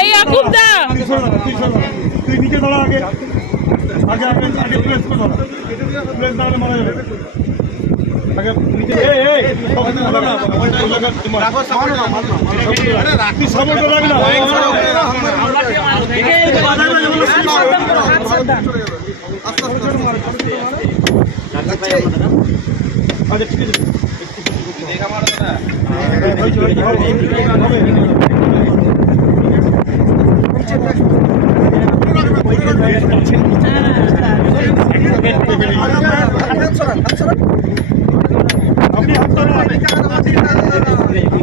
এই আকুব দা তুই নিচে দাঁড়া আগে আগে আগে আগে প্লেস কর দাঁড়া। প্লেস দাঁড়ালে মারা যাবে আচ্ছা ঠিক আছে সরান, হাত সরান। আপনি হাত ধরুন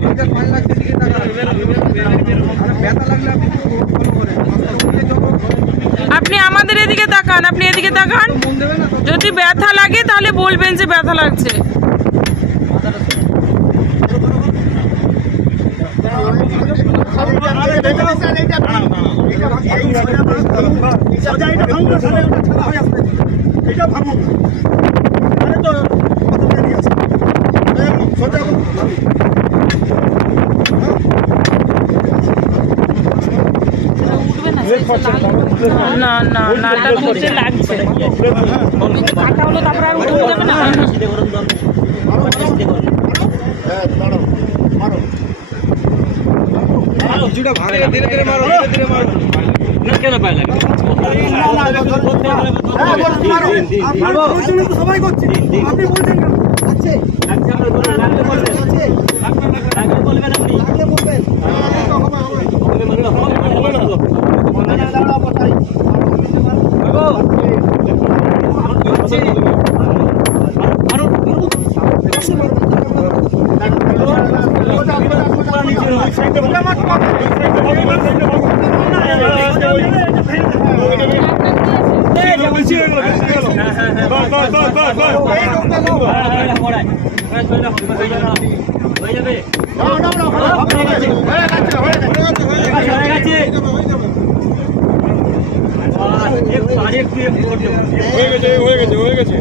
আপনার পায়ে লাগছে দিকে তাকান। আর ব্যথা লাগলে আপনি আমাদের এদিকে তাকান আপনি এদিকে তাকান মন যদি ব্যথা লাগে তাহলে বলবেন যে ব্যথা লাগছে এটা ভাবো আরে তো না না নাটা করতে লাগছে কাটা হলো তারপরে আর উঠে যাবে না সবাই করছি আপনি বলছেন কেন? আছে আছে বলবেন বেশি হয়ে হয়ে গেল। বাস, বাস, বাস, বাস, বাস। হয়ে গেছে হয়ে গেছে হয়ে গেছে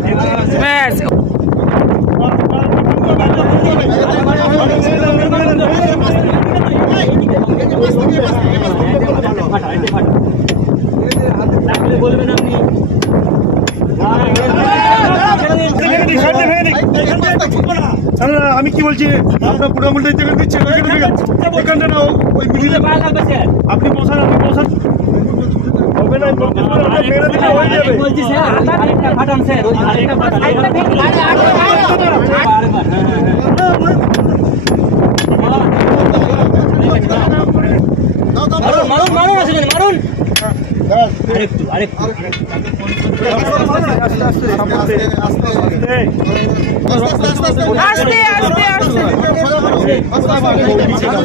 আমি কি বলছি? আপনার পুরো মন্ডল থেকে দিচ্ছে ভেঙে না ওই মিডিলে আপনি বসান আপনি বসান। হবে না আপনার মেরে দিলে হয়ে যাবে। এই, আস্তে আস্তে আরেকটু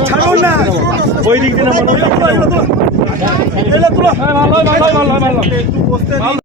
ছাড়ুন না ওই দিক দিয়ে না মানুষ